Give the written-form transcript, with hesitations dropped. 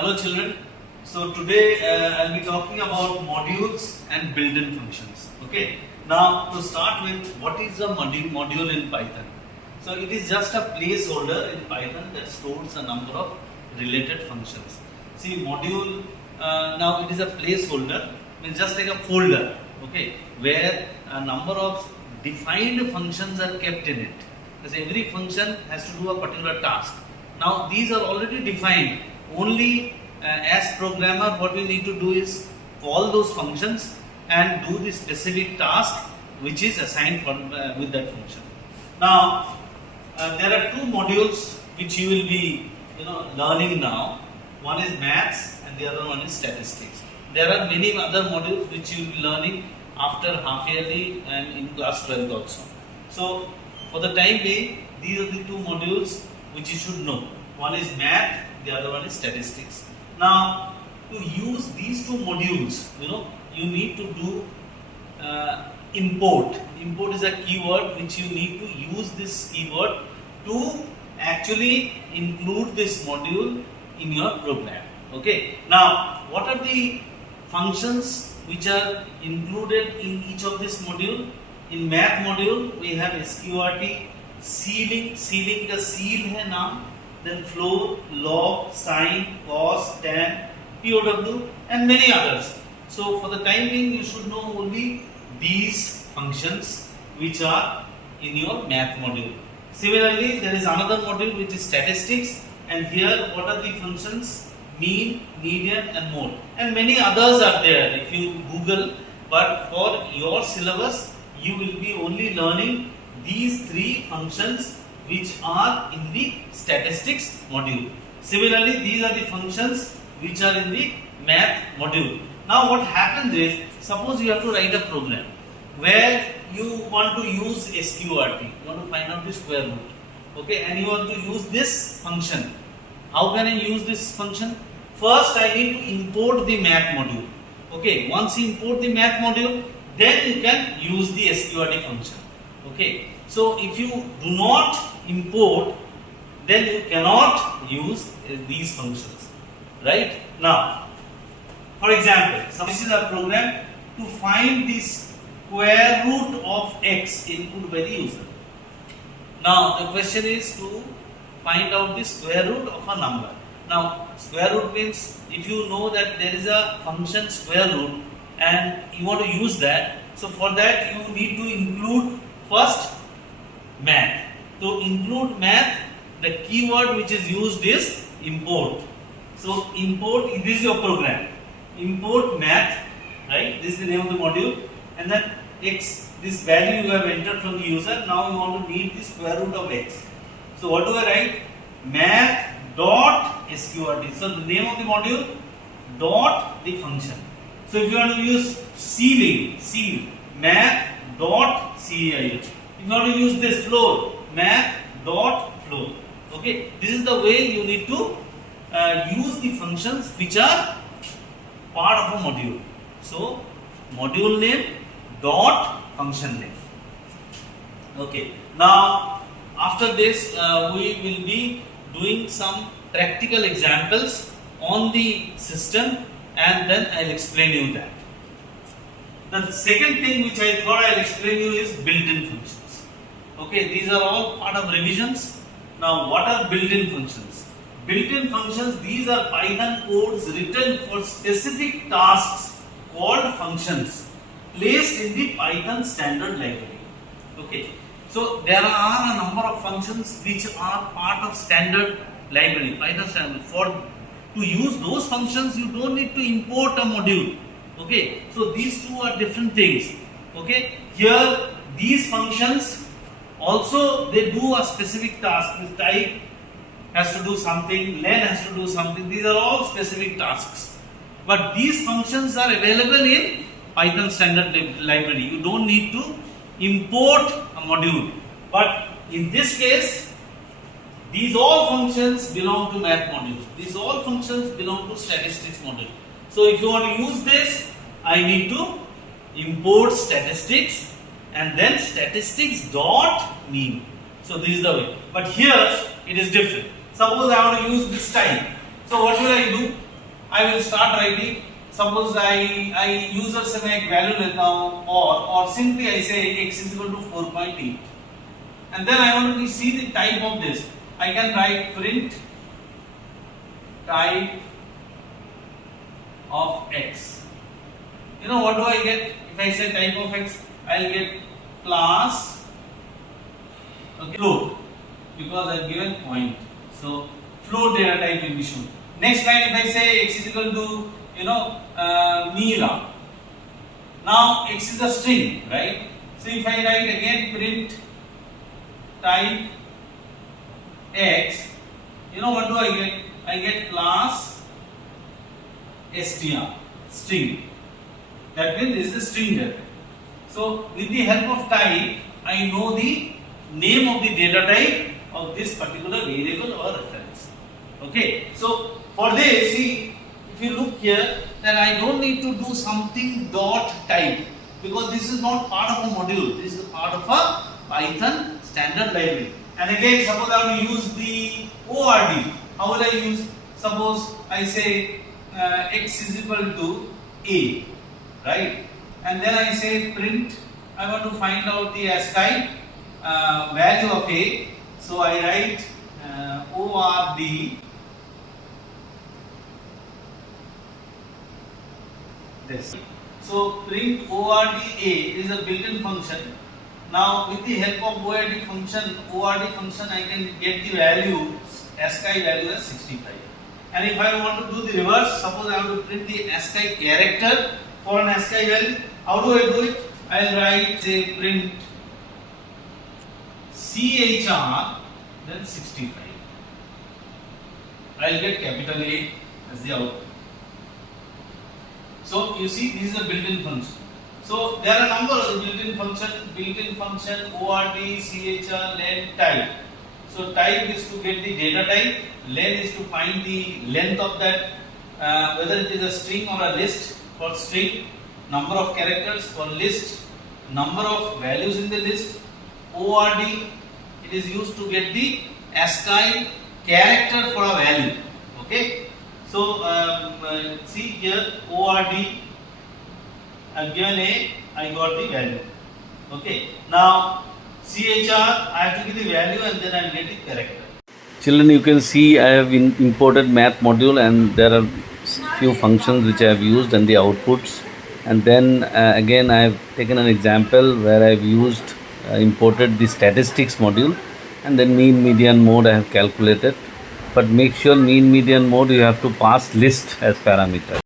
Hello children. So today I'll be talking about modules and built-in functions. Okay. Now to start with, what is a module in Python? So it is just a placeholder in Python that stores a number of related functions. See, module, now it is a placeholder, means just like a folder, okay, where a number of defined functions are kept in it. Because every function has to do a particular task. Now these are already defined. Only as programmer, what we need to do is call those functions and do the specific task which is assigned for, with that function. Now there are two modules which you will be learning now. One is maths and the other one is statistics. There are many other modules which you will be learning after half yearly and in class 12 also. So for the time being, these are the two modules which you should know. One is math, the other one is statistics. Now to use these two modules, you need to do import. Import is a keyword which you need to use this keyword to actually include this module in your program. Okay. Now what are the functions which are included in each of this module? In math module we have sqrt, ceiling का seal है नाम, then floor, log, sine, cos, tan, POW and many others. So for the time being you should know only these functions which are in your math module. Similarly, there is another module which is statistics, and here what are the functions? Mean, median and mode, and many others are there if you Google, but for your syllabus you will be only learning these three functions which are in the statistics module. Similarly, these are the functions which are in the math module. Now what happens is, suppose you have to write a program where you want to use sqrt, you want to find out the square root, okay, and you want to use this function. How can I use this function? First I need to import the math module. Okay, once you import the math module, then you can use the sqrt function. Okay, so if you do not import, then you cannot use these functions. Right? Now, for example, so this is a program to find the square root of x input by the user. Now the question is to find out the square root of a number. Now square root means if you know that there is a function square root and you want to use that, so for that you need to include first math. To include math, the keyword which is used is import. So import, this is your program. Import math, right? This is the name of the module, and then x, this value you have entered from the user. Now you want to need the square root of x. So what do I write? Math dot sqrt. So the name of the module dot the function. So if you want to use seal, math dot ceil. If you want to use this floor, math dot floor. Okay, this is the way you need to use the functions which are part of a module. So module name dot function name. Okay, now after this we will be doing some practical examples on the system, and then I'll explain you that. The second thing which I thought I'll explain you is built-in functions. Okay, these are all part of revisions. Now what are built-in functions? Built-in functions, these are Python codes written for specific tasks called functions placed in the Python standard library. Okay, so there are a number of functions which are part of standard library, Python standard. To use those functions you don't need to import a module. Okay, so these two are different things. Okay, here these functions also they do a specific task. This type has to do something, len has to do something. These are all specific tasks. But these functions are available in Python standard library. You don't need to import a module. But in this case, these all functions belong to math module. These all functions belong to statistics module. So if you want to use this, I need to import statistics and then statistics dot mean. So this is the way. But here it is different. Suppose I want to use this type. So what will I do? I will start writing. Suppose I user से मैं एक value लेता हूँ और simply I say x is equal to 4.8 and then I want to see the type of this. I can write print type of x. You know what do I get if I say type of x? I'll get class, okay, float, because I've given point. So float data type will be shown. Next line, if I say x is equal to Meera. Now x is a string, right? So if I write again print type x, you know what do I get? I get class str, string. That means this is the string data. So with the help of type, I know the name of the data type of this particular variable or reference. Okay. So for this, see, if you look here, then I don't need to do something dot type because this is not part of a module. This is part of a Python standard library. And again, suppose I want to use the ORD. How will I use? Suppose I say x is equal to a, right? And then I say print. I want to find out the ASCII value of a. So I write ORD. This. So print ORD a is a built-in function. Now with the help of ORD function, I can get the value, ASCII value as 65. And if I want to do the reverse, suppose I want to print the ASCII character for an ASCII value, how do I do it? I will write say print CHR then 65. I will get capital A as the output. So you see, this is a built-in function. So there are a number of built-in function, ORD, CHR, len, type. So type is to get the data type, len is to find the length of that, whether it is a string or a list. For string, number of characters. For list, number of values in the list. ORD, it is used to get the ASCII character for a value. Okay. So see here, ORD, I've given a, I got the value. Okay. Now CHR, I have to give the value and then I will get the character. Children, you can see I have imported math module and there are few functions which I have used and the outputs. And then again I have taken an example where I have used imported the statistics module and then mean median mode I have calculated. But make sure mean median mode you have to pass list as parameter.